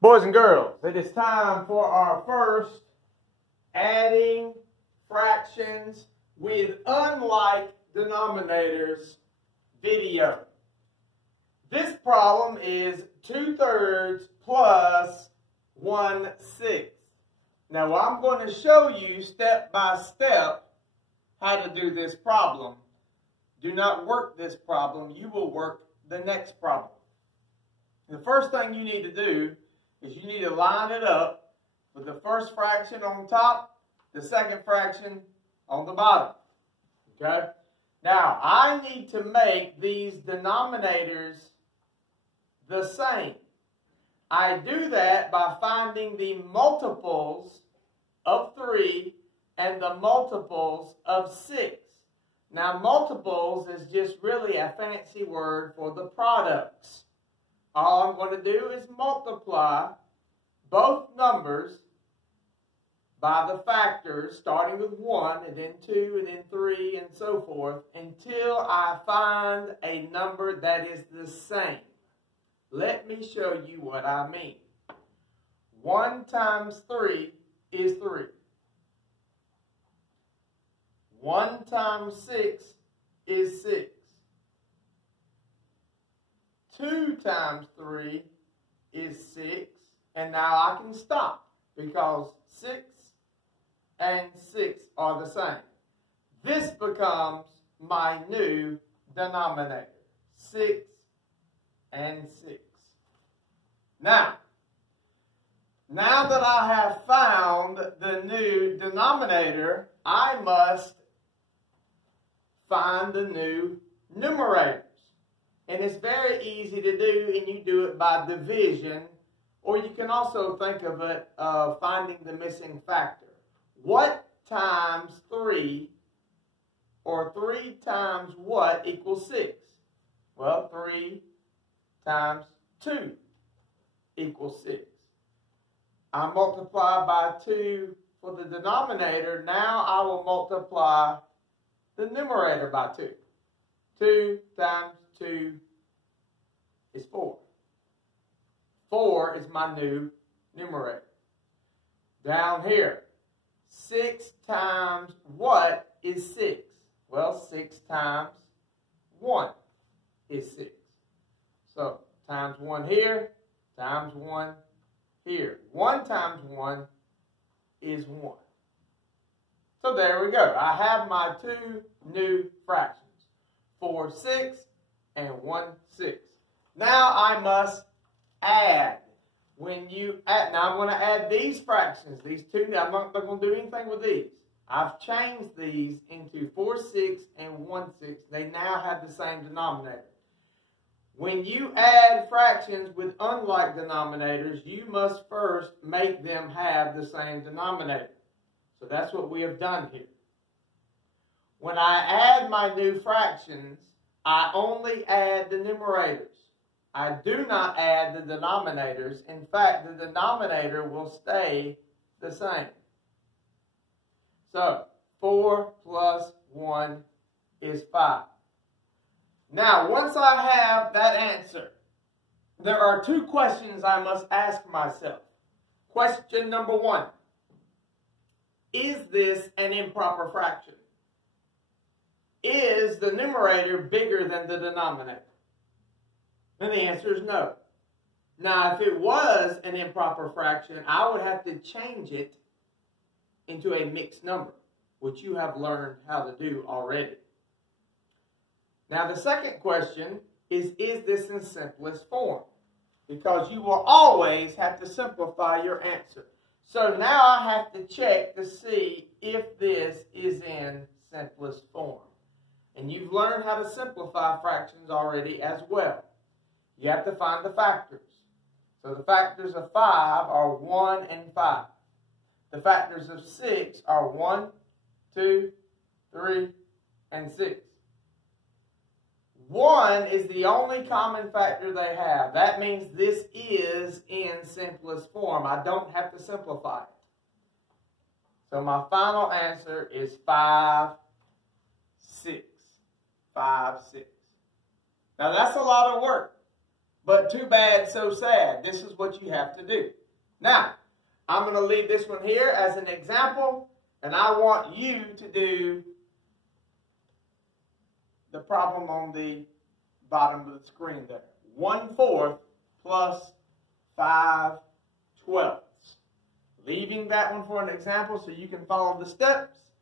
Boys and girls, it is time for our first adding fractions with unlike denominators video. This problem is 2/3 plus 1/6. Now I'm going to show you step by step how to do this problem. Do not work this problem, you will work the next problem. The first thing you need to do is you need to line it up with the first fraction on top, the second fraction on the bottom. Okay? Now, I need to make these denominators the same. I do that by finding the multiples of 3 and the multiples of 6. Now, multiples is just really a fancy word for the products. All I'm going to do is multiply both numbers by the factors, starting with 1, and then 2, and then 3, and so forth, until I find a number that is the same. Let me show you what I mean. 1 times 3 is 3. 1 times 6 is 6. 2 times 3 is 6. And now I can stop because 6 and 6 are the same. This becomes my new denominator. 6 and 6. Now that I have found the new denominator, I must find the new numerators. And it's very easy to do, and you do it by division, or you can also think of it finding the missing factor. What times 3, or 3 times what equals 6? Well, 3 times 2 equals 6. I multiply by 2 for the denominator. Now I will multiply the numerator by 2. 2 times 2 is 4. 4 is my new numerator. Down here, 6 times what is 6? Well, 6 times 1 is 6. So, times 1 here, times 1 here. 1 times 1 is 1. So there we go. I have my two new fractions. 4, 6, and 1, 6. Now I must add. When you add, now I'm going to add these fractions, these two. I'm not going to do anything with these. I've changed these into 4, 6, and 1, 6. They now have the same denominator. When you add fractions with unlike denominators, you must first make them have the same denominator. So that's what we have done here. When I add my new fractions, I only add the numerators. I do not add the denominators. In fact, the denominator will stay the same. So, 4 plus 1 is 5. Now, once I have that answer, there are two questions I must ask myself. Question number 1. Is this an improper fraction? Is the numerator bigger than the denominator? And the answer is no. Now, if it was an improper fraction, I would have to change it into a mixed number, which you have learned how to do already. Now, the second question is this in simplest form? Because you will always have to simplify your answer. So now I have to check to see if this is in simplest form. And you've learned how to simplify fractions already as well. You have to find the factors. So the factors of 5 are 1 and 5. The factors of 6 are 1, 2, 3, and 6. 1 is the only common factor they have. That means this is in simplest form. I don't have to simplify it. So my final answer is 5, 6. 5, 6. Now that's a lot of work. But too bad, so sad. This is what you have to do. Now, I'm going to leave this one here as an example, and I want you to do the problem on the bottom of the screen there. 1/4 plus 5/12. Leaving that one for an example so you can follow the steps.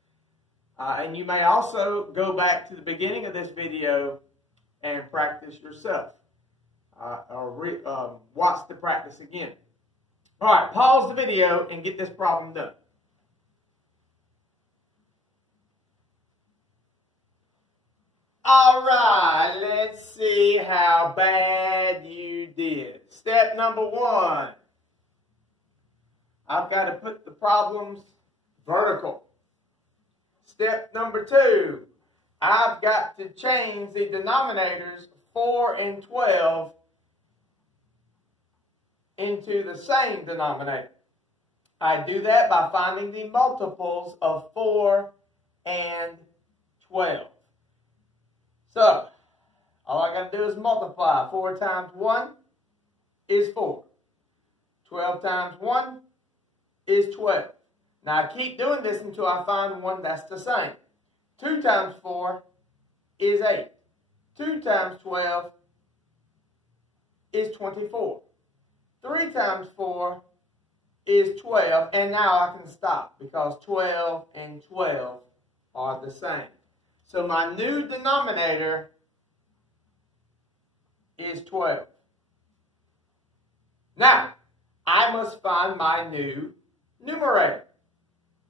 And you may also go back to the beginning of this video and practice yourself. Or watch the practice again. All right, pause the video and get this problem done. All right, let's see how bad you did. Step number 1. I've got to put the problems vertical. Step number 2. I've got to change the denominators 4 and 12 into the same denominator. I do that by finding the multiples of 4 and 12. So, all I got to do is multiply. 4 times 1 is 4. 12 times 1 is 12. Now, I keep doing this until I find one that's the same. 2 times 4 is 8. 2 times 12 is 24. 3 times 4 is 12. And now I can stop because 12 and 12 are the same. So my new denominator is 12. Now, I must find my new numerator.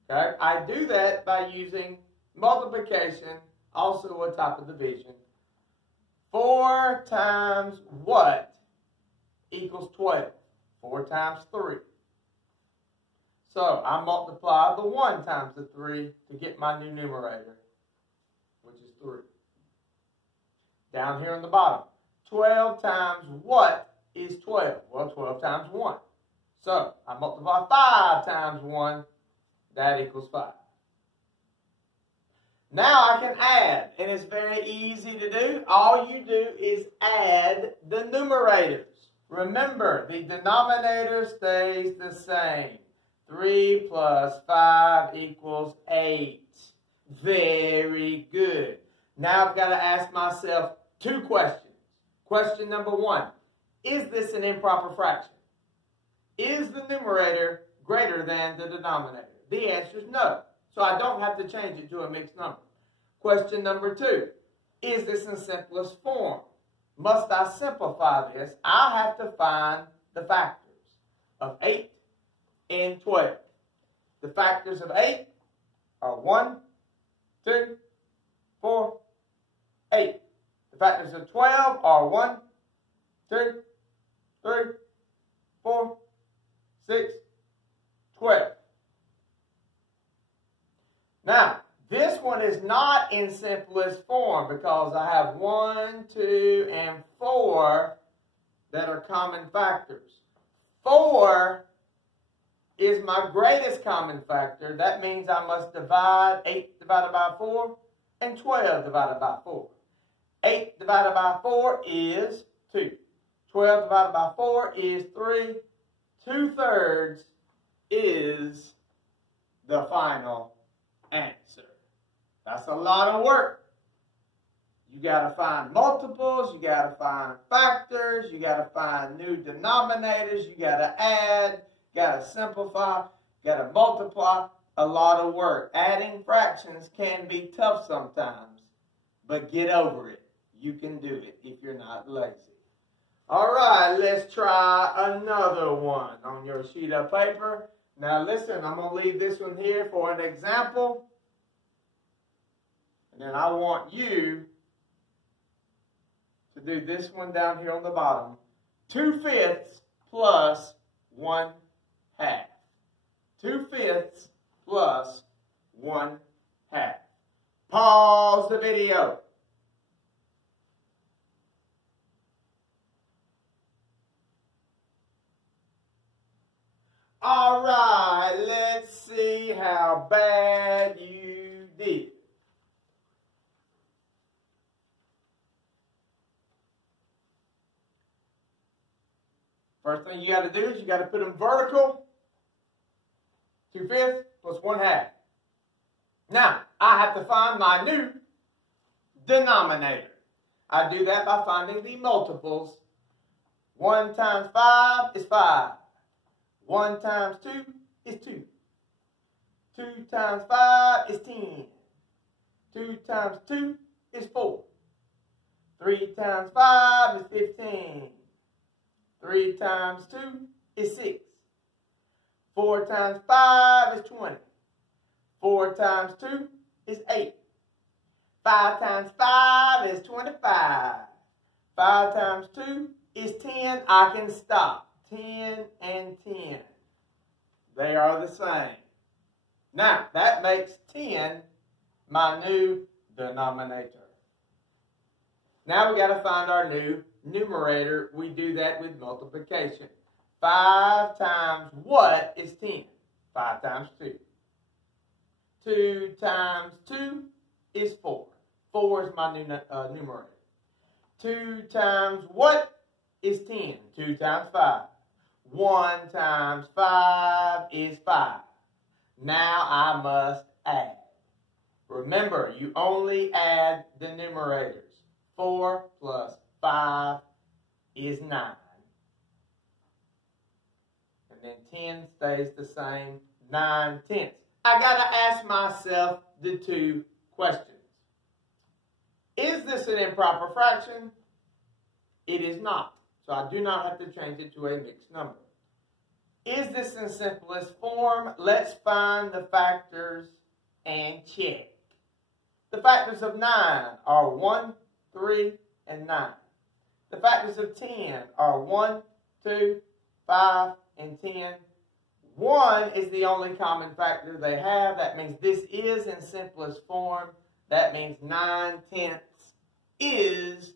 Okay? I do that by using multiplication, also a type of division. 4 times what equals 12? 4 times 3. So I multiply the 1 times the 3 to get my new numerator, which is 3. Down here on the bottom, 12 times what is 12? Well, 12 times 1. So I multiply 5 times 1, that equals 5. Now I can add, and it's very easy to do. All you do is add the numerators. Remember, the denominator stays the same. 3 plus 5 equals 8. Very good. Now I've got to ask myself 2 questions. Question number 1, is this an improper fraction? Is the numerator greater than the denominator? The answer is no. So I don't have to change it to a mixed number. Question number 2, is this in simplest form? Must I simplify this? I have to find the factors of 8 and 12. The factors of 8 are 1, 2, 4, 8. The factors of 12 are 1, 2, 3, 4, 6, 12. Now, this one is not in simplest form because I have 1, 2, and 4 that are common factors. 4 is my greatest common factor. That means I must divide 8 divided by 4 and 12 divided by 4. 8 divided by 4 is 2. 12 divided by 4 is 3. 2/3 is the final answer. That's a lot of work. You got to find multiples, you got to find factors, you got to find new denominators, you got to add, got to simplify, got to multiply. A lot of work. Adding fractions can be tough sometimes, but get over it. You can do it if you're not lazy. All right, let's try another one on your sheet of paper. Now listen, I'm going to leave this one here for an example. And then I want you to do this one down here on the bottom. 2/5 plus 1/2. 2/5 plus 1/2. Pause the video. All right, let's see how bad you did. first thing you got to do is you got to put them vertical. 2/5 plus 1/2. Now, I have to find my new denominator. I do that by finding the multiples. 1 times 5 is 5. 1 times 2 is 2. 2 times 5 is 10. 2 times 2 is 4. 3 times 5 is 15. 3 times 2 is 6. 4 times 5 is 20. 4 times 2 is 8. 5 times 5 is 25. 5 times 2 is 10. I can stop. 10 and 10. They are the same. Now, that makes 10 my new denominator. Now we got to find our new numerator. We do that with multiplication. 5 times what is 10? 5 times 2. 2 times 2 is 4. 4 is my new numerator. 2 times what is 10? 2 times 5. 1 times 5 is 5. Now I must add. Remember, you only add the numerators. 4 plus 5 is 9. And then 10 stays the same, 9/10. I got to ask myself the two questions. Is this an improper fraction? It is not. So I do not have to change it to a mixed number. Is this in simplest form? Let's find the factors and check. The factors of 9 are 1, 3, and 9. The factors of 10 are 1, 2, 5, and 10. 1 is the only common factor they have. That means this is in simplest form. That means 9/10 is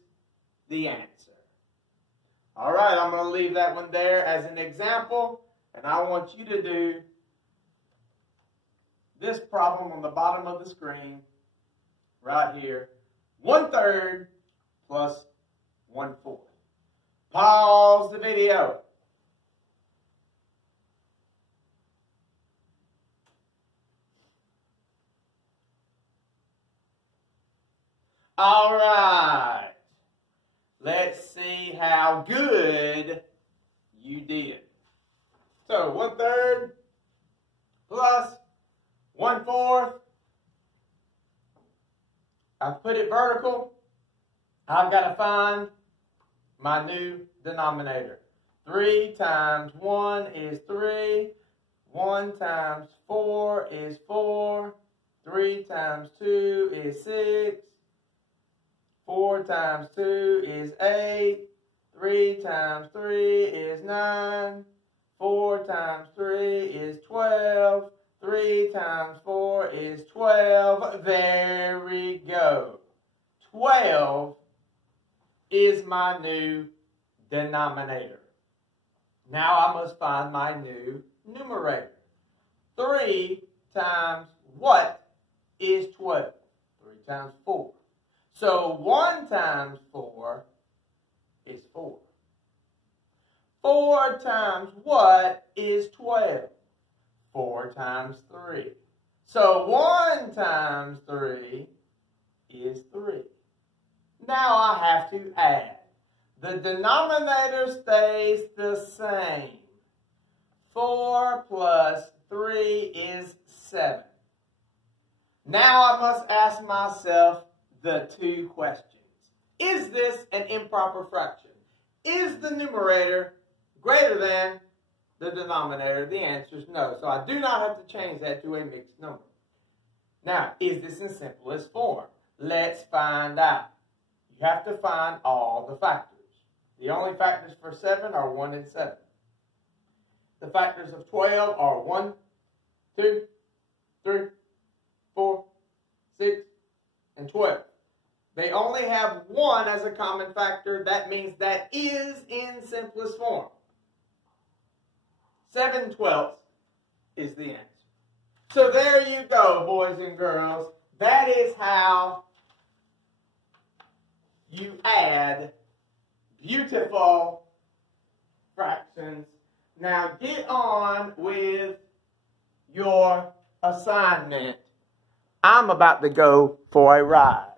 the answer. All right, I'm going to leave that one there as an example. And I want you to do this problem on the bottom of the screen right here. 1/3 plus 1/4. Pause the video. All right. Let's see how good you did. So 1/3 plus 1/4. I've put it vertical. I've got to find my new denominator. 3 times 1 is 3. 1 times 4 is 4. 3 times 2 is 6. 4 times 2 is 8. 3 times 3 is 9. 4 times 3 is 12. 3 times 4 is 12. There we go. 12 is my new denominator. Now I must find my new numerator. 3 times what is 12? 3 times 4. So 1 times 4 is 4. 4 times what is 12? 4 times 3. So 1 times 3 is 3. Now I have to add. The denominator stays the same. 4 plus 3 is 7. Now I must ask myself the two questions. Is this an improper fraction? Is the numerator greater than the denominator? The answer is no. So I do not have to change that to a mixed number. Now, is this in simplest form? Let's find out. You have to find all the factors. The only factors for 7 are 1 and 7. The factors of 12 are 1, 2, 3, 4, 6, and 12. They only have 1 as a common factor. That means that is in simplest form. 7/12 is the answer. So there you go, boys and girls. That is how you add beautiful fractions. Now get on with your assignment. I'm about to go for a ride.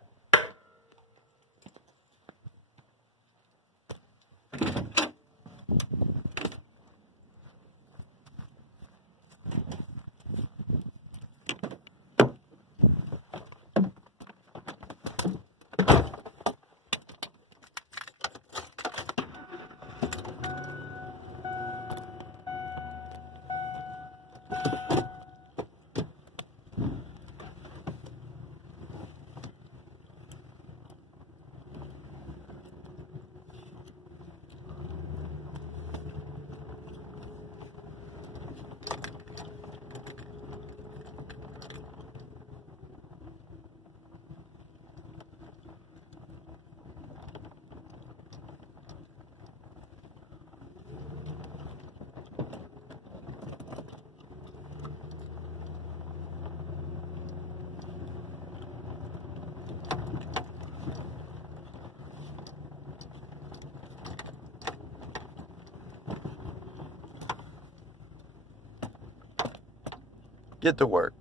Get to work.